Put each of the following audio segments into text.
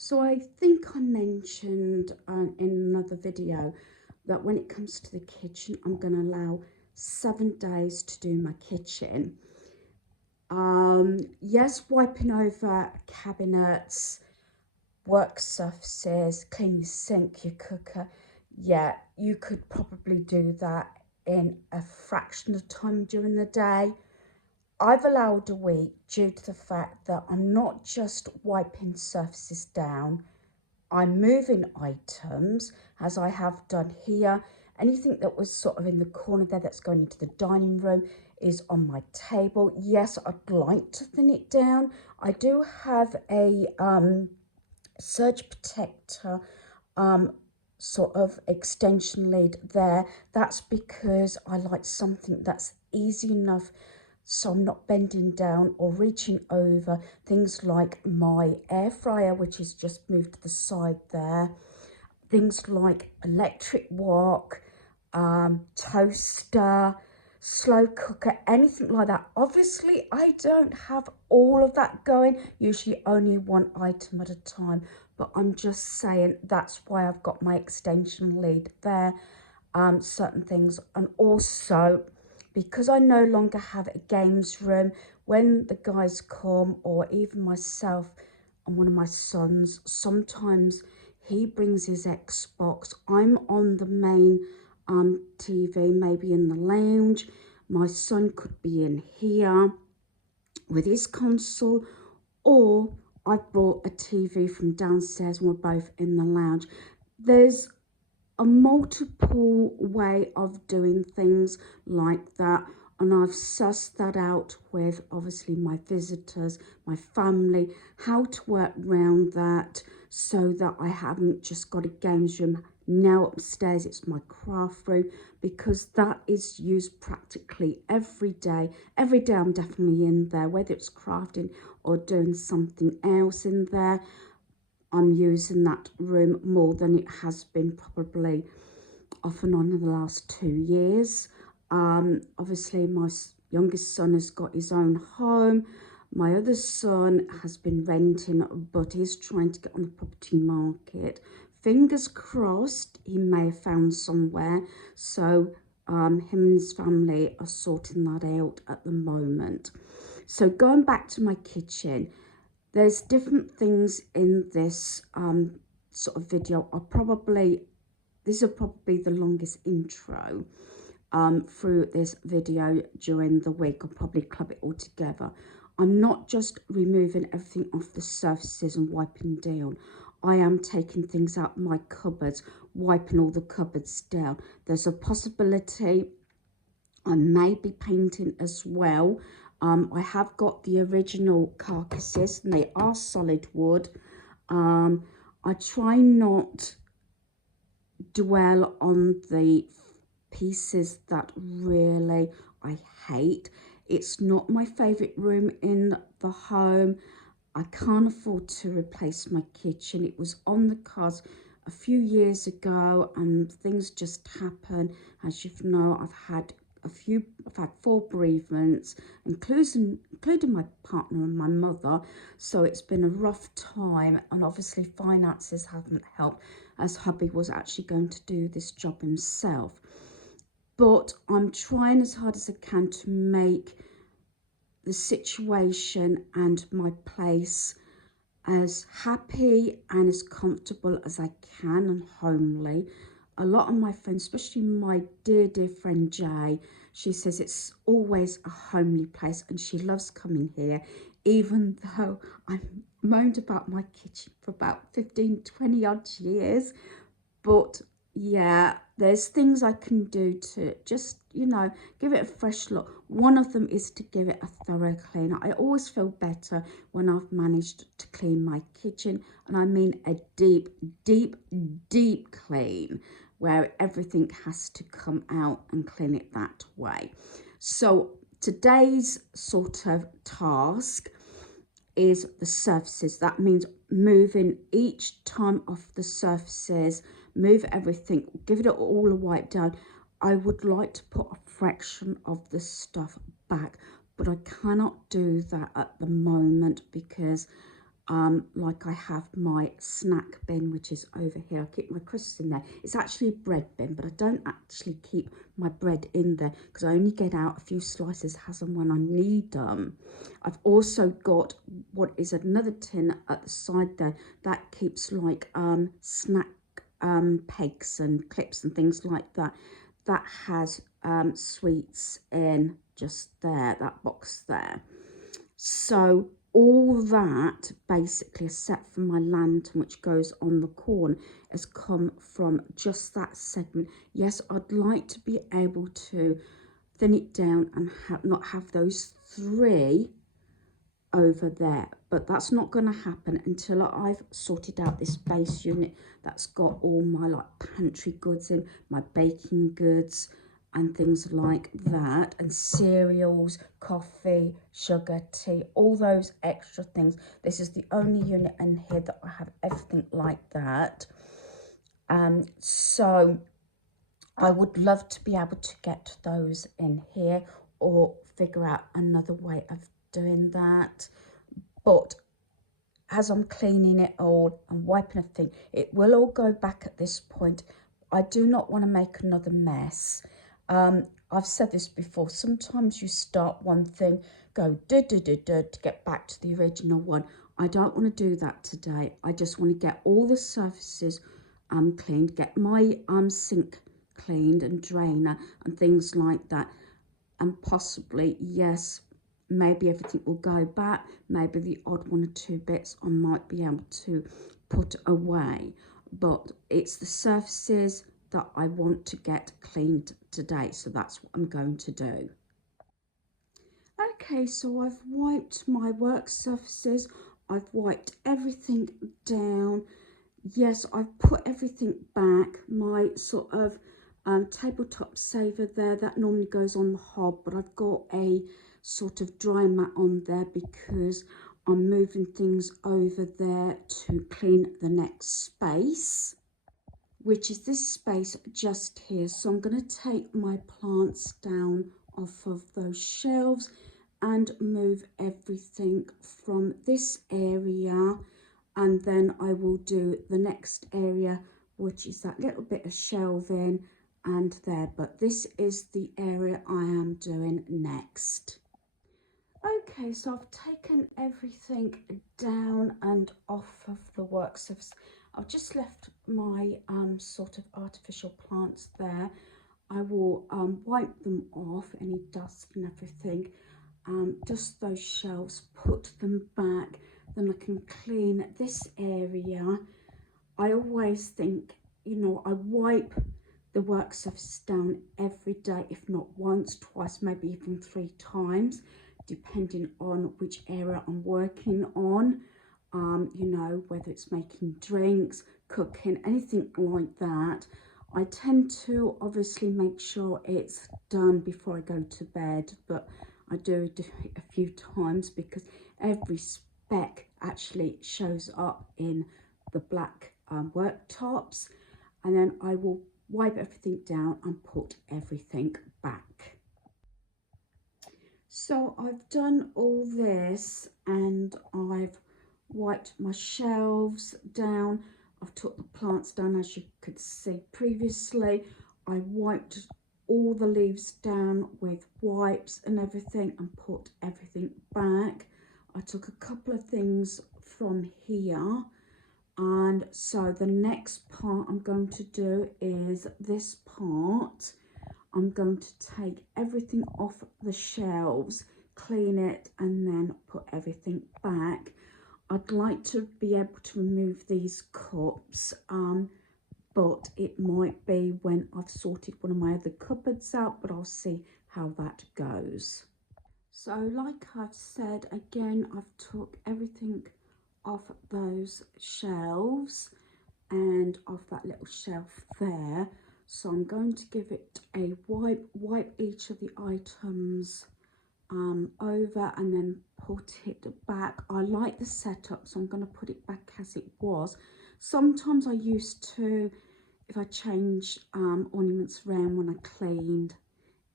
So I think I mentioned in another video that when it comes to the kitchen, I'm going to allow 7 days to do my kitchen. Yes, wiping over cabinets, work surfaces, clean your sink, your cooker. Yeah, you could probably do that in a fraction of time during the day. I've allowed a week due to the fact that I'm not just wiping surfaces down, I'm moving items as I have done here. Anything that was sort of in the corner there that's going into the dining room is on my table. Yes, I'd like to thin it down. I do have a surge protector sort of extension lead there. That's because I like something that's easy enough so I'm not bending down or reaching over. Things like my air fryer, which is just moved to the side there. Things like electric wok, toaster, slow cooker, anything like that. Obviously, I don't have all of that going, usually only one item at a time, but I'm just saying that's why I've got my extension lead there, certain things. And also, because I no longer have a games room, when the guys come, or even myself and one of my sons, sometimes he brings his Xbox. I'm on the main TV, maybe in the lounge. My son could be in here with his console, or I brought a TV from downstairs and we're both in the lounge. There's a multiple way of doing things like that, and I've sussed that out with obviously my visitors, my family, how to work around that so that I haven't just got a games room. Now upstairs it's my craft room, because that is used practically every day. Every day I'm definitely in there, whether it's crafting or doing something else in there. I'm using that room more than it has been probably off and on in the last 2 years. Obviously, my youngest son has got his own home. My other son has been renting, but he's trying to get on the property market. Fingers crossed, he may have found somewhere. So him and his family are sorting that out at the moment. So going back to my kitchen, there's different things in this sort of video. This will probably be the longest intro through this video during the week. I'll probably club it all together. I'm not just removing everything off the surfaces and wiping down. I am taking things out my cupboards, wiping all the cupboards down. There's a possibility I may be painting as well. I have got the original carcasses and they are solid wood. I try not dwell on the pieces that really I hate. It's not my favourite room in the home. I can't afford to replace my kitchen. It was on the cards a few years ago and things just happen. As you know, I've had 4 bereavements, including my partner and my mother. So it's been a rough time, and obviously finances haven't helped, as hubby was actually going to do this job himself. But I'm trying as hard as I can to make the situation and my place as happy and as comfortable as I can and homely. A lot of my friends, especially my dear friend Jay, she says it's always a homely place and she loves coming here, even though I moaned about my kitchen for about 15, 20 odd years. But yeah, there's things I can do to just, give it a fresh look. One of them is to give it a thorough clean. I always feel better when I've managed to clean my kitchen, and I mean a deep, deep, deep clean, where everything has to come out and clean it that way. So today's sort of task is the surfaces. That means moving each time off the surfaces, move everything, give it all a wipe down. I would like to put a fraction of the stuff back, but I cannot do that at the moment because like I have my snack bin, which is over here. I keep my crisps in there. It's actually a bread bin, but I don't actually keep my bread in there because I only get out a few slices as and when I need them. I've also got what is another tin at the side there that keeps like snack pegs and clips and things like that. That has sweets in just there, that box there. So all that basically, except for my lantern which goes on the corner, has come from just that segment. Yes, I'd like to be able to thin it down and not have those 3 over there, but that's not going to happen until I've sorted out this base unit that's got all my like pantry goods in, my baking goods and things like that, and cereals, coffee, sugar, tea, all those extra things. This is the only unit in here that I have everything like that. So I would love to be able to get those in here or figure out another way of doing that. But as I'm cleaning it all and wiping everything, it will all go back at this point. I do not want to make another mess. I've said this before, sometimes you start one thing, go to get back to the original one. I don't want to do that today. I just want to get all the surfaces cleaned, get my sink cleaned and drainer and things like that, and possibly, yes, maybe everything will go back, maybe the odd 1 or 2 bits I might be able to put away, but it's the surfaces that I want to get cleaned today, so that's what I'm going to do. Okay, so I've wiped my work surfaces, I've wiped everything down. Yes, I've put everything back. My sort of tabletop saver there, that normally goes on the hob, but I've got a sort of dry mat on there because I'm moving things over there to clean the next space, which is this space just here. So I'm going to take my plants down off of those shelves and move everything from this area, and then I will do the next area, which is that little bit of shelving and there, but this is the area I am doing next. Okay, so I've taken everything down and off of the work surface. I've just left my sort of artificial plants there. I will wipe them off, any dust and everything, dust those shelves, put them back, then I can clean this area. I always think, you know, I wipe the work surface down every day, if not once, twice, maybe even 3 times, depending on which area I'm working on. You know, whether it's making drinks, cooking, anything like that. I tend to obviously make sure it's done before I go to bed, but I do it a few times because every speck actually shows up in the black worktops, and then I will wipe everything down and put everything back. So I've done all this and I've wiped my shelves down. I've took the plants down, as you could see previously. I wiped all the leaves down with wipes and everything and put everything back. I took a couple of things from here, and so the next part I'm going to do is this part. I'm going to take everything off the shelves, clean it, and then put everything back. I'd like to be able to remove these cups, but it might be when I've sorted one of my other cupboards out, but I'll see how that goes. So like I've said, again, I've took everything off those shelves and off that little shelf there. So I'm going to give it a wipe each of the items over and then put it back. I like the setup, so I'm going to put it back as it was. Sometimes I used to, if I change ornaments around when I cleaned,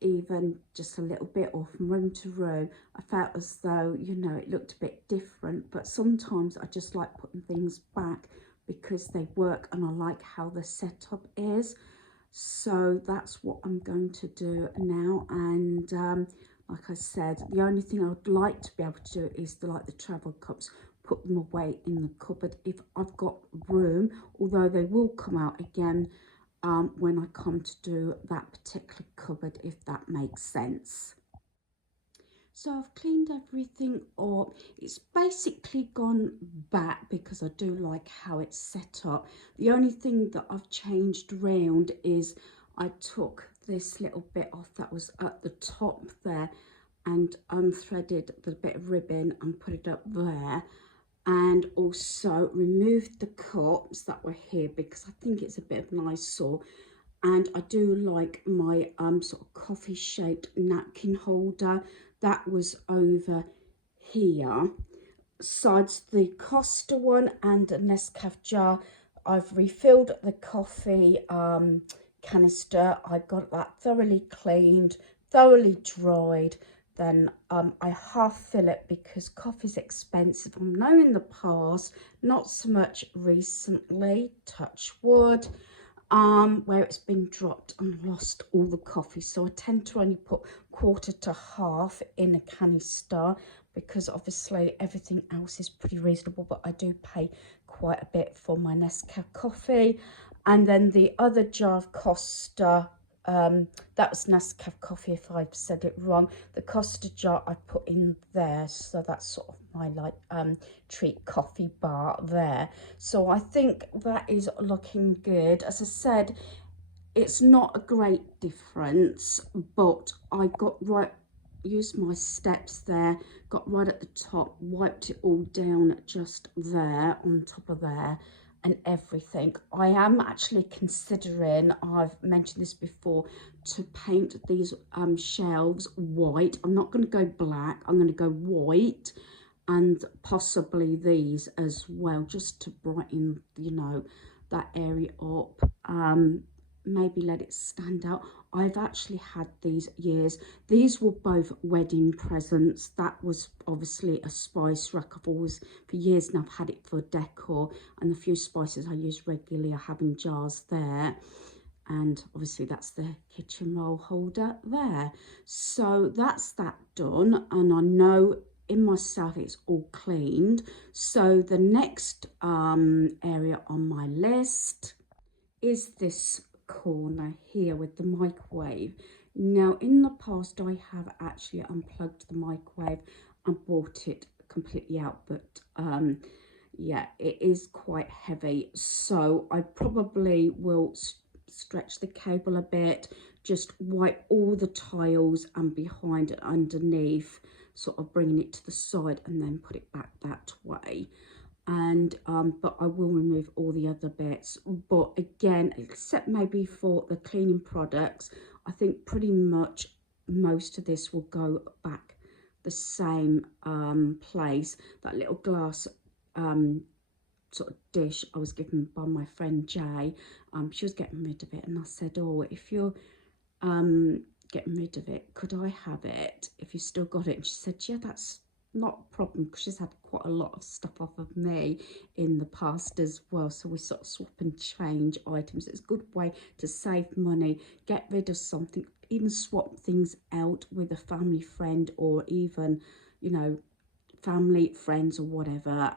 even just a little bit, or from room to room, I felt as though, you know, it looked a bit different. But sometimes I just like putting things back because they work and I like how the setup is. So that's what I'm going to do now. And like I said, the only thing I would like to be able to do is like the travel cups, put them away in the cupboard if I've got room, although they will come out again when I come to do that particular cupboard, if that makes sense. So I've cleaned everything up. It's basically gone back because I do like how it's set up. The only thing that I've changed around is I took this little bit off that was at the top there and unthreaded the bit of ribbon and put it up there, and also removed the cups that were here because I think it's a bit of an eyesore. And I do like my sort of coffee shaped napkin holder that was over here. Besides the Costa one and a Nescafe jar, I've refilled the coffee canister. I got that thoroughly cleaned, thoroughly dried. Then I half fill it because coffee's expensive. I know in the past, not so much recently, touch wood, where it's been dropped and lost all the coffee. So I tend to only put quarter to half in a canister because obviously everything else is pretty reasonable, but I do pay quite a bit for my Nescafe coffee. And then the other jar of Costa, that was Nescafe coffee if I've said it wrong. The Costa jar I put in there, so that's sort of my like treat coffee bar there. So I think that is looking good. As I said, it's not a great difference, but I got right, used my steps there, got right at the top, wiped it all down just there on top of there and everything. I am actually considering, I've mentioned this before, to paint these shelves white. I'm not going to go black, I'm going to go white, and possibly these as well, just to brighten, you know, that area up. Maybe let it stand out. I've actually had these years. These were both wedding presents. That was obviously a spice rack. I've always, for years now, I've had it for decor, and the few spices I use regularly I have in jars there. And obviously that's the kitchen roll holder there. So that's that done, and I know in myself it's all cleaned. So the next area on my list is this corner here with the microwave. Now in the past I have actually unplugged the microwave and brought it completely out, but yeah, it is quite heavy, so I probably will stretch the cable a bit, just wipe all the tiles and behind and underneath, sort of bringing it to the side, and then put it back that way. And but I will remove all the other bits. But again, except maybe for the cleaning products, I think pretty much most of this will go back the same place. That little glass sort of dish I was given by my friend Jay, she was getting rid of it, and I said, oh, if you're getting rid of it, could I have it if you still got it? And she said, yeah, that's not a problem, because she's had quite a lot of stuff off of me in the past as well, so we sort of swap and change items. It's a good way to save money, get rid of something, even swap things out with a family friend, or even, you know, family, friends or whatever.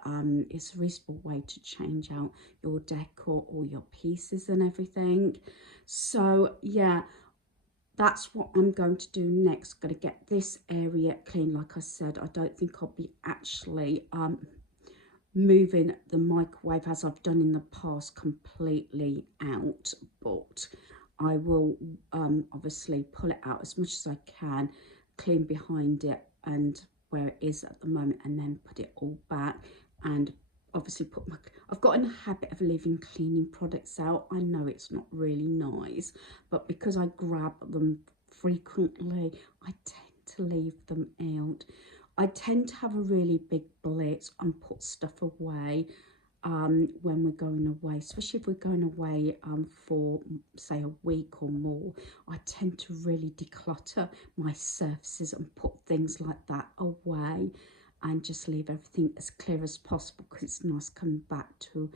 It's a reasonable way to change out your decor or your pieces and everything. So yeah, that's what I'm going to do next. Going to get this area clean. Like I said, I don't think I'll be actually moving the microwave as I've done in the past completely out, but I will obviously pull it out as much as I can, clean behind it and where it is at the moment, and then put it all back. And obviously put my, I've got in a habit of leaving cleaning products out. I know it's not really nice, but because I grab them frequently, I tend to leave them out. I tend to have a really big blitz and put stuff away when we're going away, especially if we're going away for say a week or more. I tend to really declutter my surfaces and put things like that away and just leave everything as clear as possible, because it's nice coming back to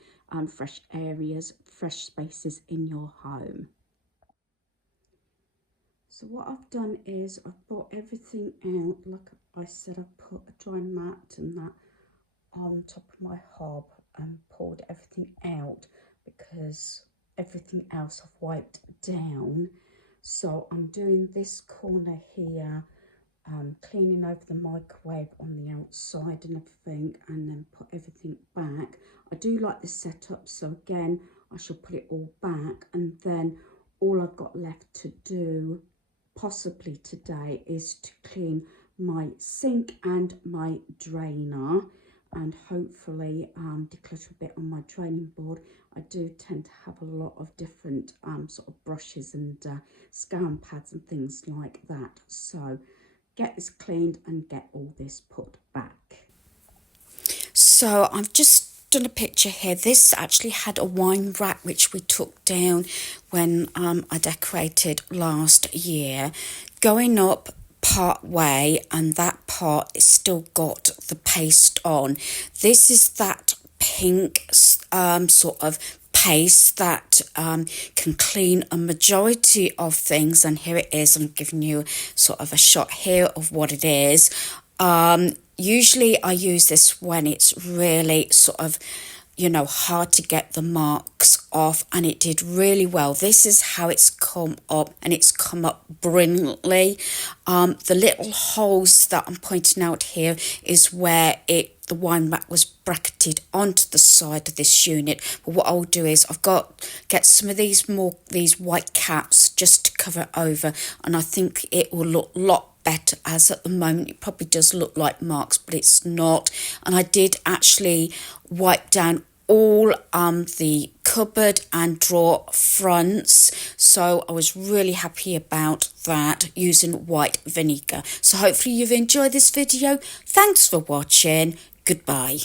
fresh areas, fresh spaces in your home. So what I've done is I've brought everything out. Like I said, I put a dry mat and that on top of my hob and pulled everything out because everything else I've wiped down. So I'm doing this corner here, cleaning over the microwave on the outside and everything, and then put everything back. I do like the setup, so again I shall put it all back, and then all I've got left to do possibly today is to clean my sink and my drainer, and hopefully declutter a bit on my draining board. I do tend to have a lot of different sort of brushes and scouring pads and things like that. So get this cleaned and get all this put back. So I've just done a picture here. This actually had a wine rack which we took down when I decorated last year. Going up part way, and that part is still got the paste on. This is that pink sort of paste that can clean a majority of things, and here it is. I'm giving you sort of a shot here of what it is. Usually I use this when it's really sort of, you know, hard to get the marks off, and it did really well. This is how it's come up, and it's come up brilliantly. The little holes that I'm pointing out here is where the wine rack was bracketed onto the side of this unit. But what I'll do is get some of these white caps just to cover over, and I think it will look a lot better, as at the moment it probably does look like marks, but it's not. And I did actually wipe down all the cupboard and drawer fronts, so I was really happy about that, using white vinegar. So hopefully you've enjoyed this video. Thanks for watching. Goodbye.